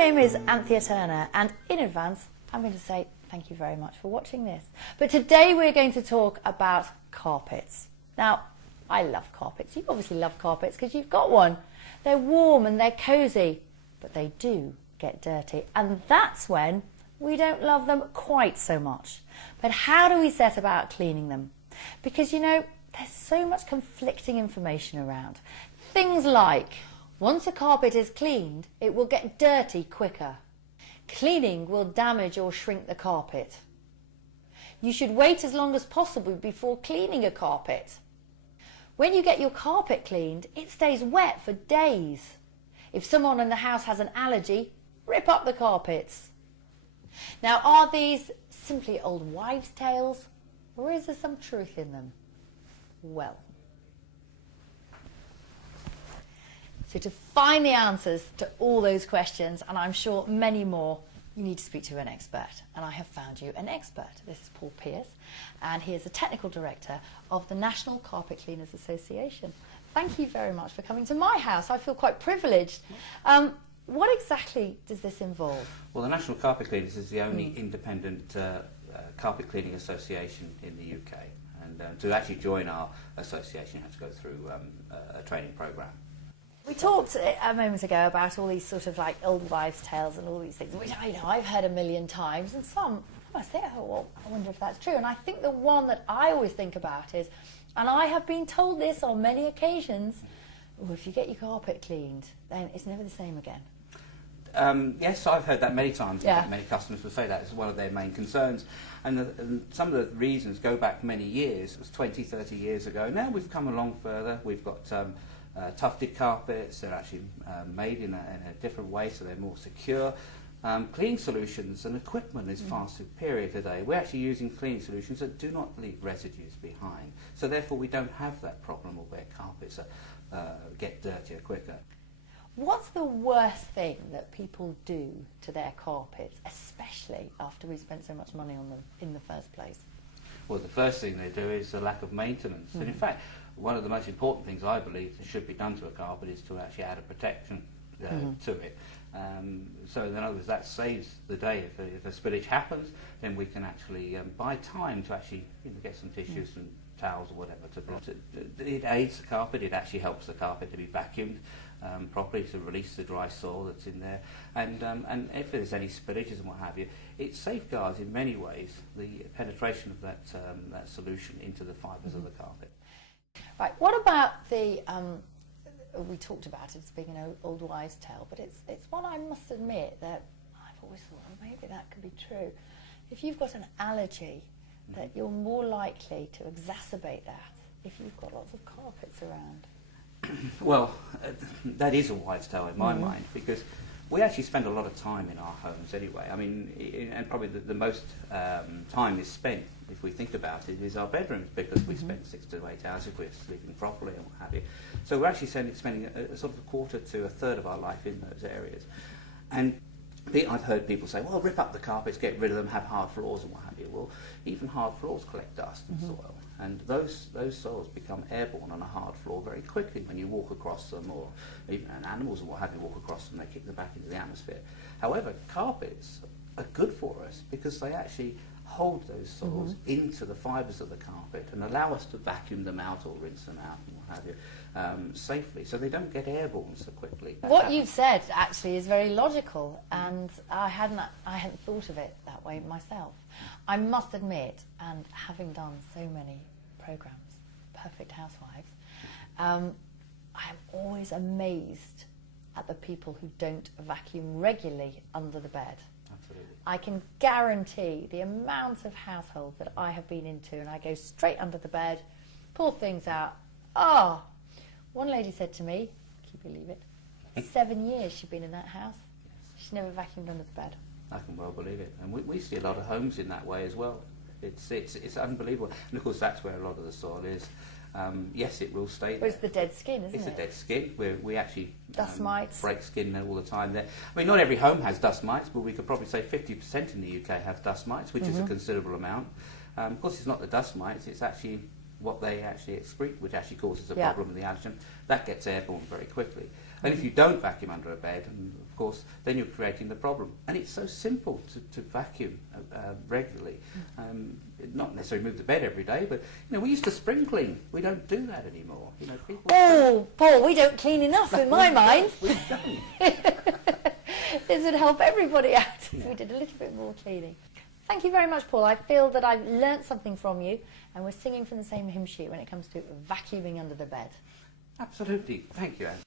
name is Anthea Turner, and in advance I'm going to say thank you very much for watching this. But today we're going to talk about carpets. Now, I love carpets. You obviously love carpets because you've got one. They're warm and they're cosy, but they do get dirty, and that's when we don't love them quite so much. But how do we set about cleaning them? Because, you know, there's so much conflicting information around. Things like, once a carpet is cleaned, it will get dirty quicker. Cleaning will damage or shrink the carpet. You should wait as long as possible before cleaning a carpet. When you get your carpet cleaned, it stays wet for days. If someone in the house has an allergy, rip up the carpets. Now, are these simply old wives' tales, or is there some truth in them? Well, so to find the answers to all those questions, and I'm sure many more, you need to speak to an expert. And I have found you an expert. This is Paul Pierce, and he is the Technical Director of the National Carpet Cleaners Association. Thank you very much for coming to my house. I feel quite privileged. What exactly does this involve? Well, the National Carpet Cleaners is the only independent carpet cleaning association in the UK. And to actually join our association, you have to go through a training programme. We talked a moment ago about all these sort of like old wives' tales and all these things, which I know I've heard a million times, and some, I must say, oh, well, I wonder if that's true. And I think the one that I always think about is, and I have been told this on many occasions, oh, if you get your carpet cleaned, then it's never the same again. Yes, I've heard that many times. Yeah. Many customers will say that as one of their main concerns. And some of the reasons go back many years. It was 20, 30 years ago. Now we've come along further. We've got tufted carpets. They're actually made in a different way, so they're more secure. Cleaning solutions and equipment is far superior today. We're actually using cleaning solutions that do not leave residues behind. So therefore we don't have that problem of where carpets get dirtier quicker. What's the worst thing that people do to their carpets, especially after we spent so much money on them in the first place? Well, the first thing they do is the lack of maintenance. And in fact, one of the most important things I believe that should be done to a carpet is to actually add a protection to it. So in other words, that saves the day. If a spillage happens, then we can actually buy time to actually get some tissues and towels or whatever. It aids the carpet. It actually helps the carpet to be vacuumed properly to release the dry soil that's in there. And if there's any spillages and what have you, it safeguards in many ways the penetration of that solution into the fibres of the carpet. Right. What about the? We talked about it as being an old wives' tale, but it's one I must admit that I've always thought, well, maybe that could be true. If you've got an allergy, that you're more likely to exacerbate that if you've got lots of carpets around. Well, that is a wives' tale in my mind, because we actually spend a lot of time in our homes anyway. I mean, and probably the most time is spent, if we think about it, is our bedrooms, because we spend 6 to 8 hours if we're sleeping properly and what have you. So we're actually spending a sort of a quarter to a third of our life in those areas. And I've heard people say, well, rip up the carpets, get rid of them, have hard floors and what have you. Well, even hard floors collect dust and soil. And those soils become airborne on a hard floor very quickly when you walk across them, or even animals and what have you walk across them, they kick them back into the atmosphere. However, carpets are good for us because they actually hold those soils into the fibres of the carpet and allow us to vacuum them out or rinse them out and what have you safely, so they don't get airborne so quickly. What you've said actually is very logical, and I hadn't thought of it that way myself. I must admit, and having done so many programmes, Perfect Housewives, I am always amazed at the people who don't vacuum regularly under the bed. Absolutely. I can guarantee the amount of households that I have been into, and I go straight under the bed, pull things out. One lady said to me, can you believe it, 7 years she'd been in that house. She's never vacuumed under the bed. I can well believe it. And we see a lot of homes in that way as well. It's unbelievable. And of course that's where a lot of the soil is. Yes, it will stay there. It's the dead skin, isn't it? It's the dead skin. We actually dust mites. Break skin all the time there. I mean, not every home has dust mites, but we could probably say 50% in the UK have dust mites, which is a considerable amount. Of course, it's not the dust mites, it's actually what they actually excrete, which actually causes a Yeah. problem in the allergen. That gets airborne very quickly. And if you don't vacuum under a bed, and of course, then you're creating the problem. And it's so simple to vacuum regularly. Not necessarily move the bed every day, but we used to spring clean. We don't do that anymore. People. Oh, Paul, we don't clean enough in my mind. We don't. This would help everybody out if we did a little bit more cleaning. Thank you very much, Paul. I feel that I've learnt something from you, and we're singing from the same hymn sheet when it comes to vacuuming under the bed. Absolutely. Thank you, Anne.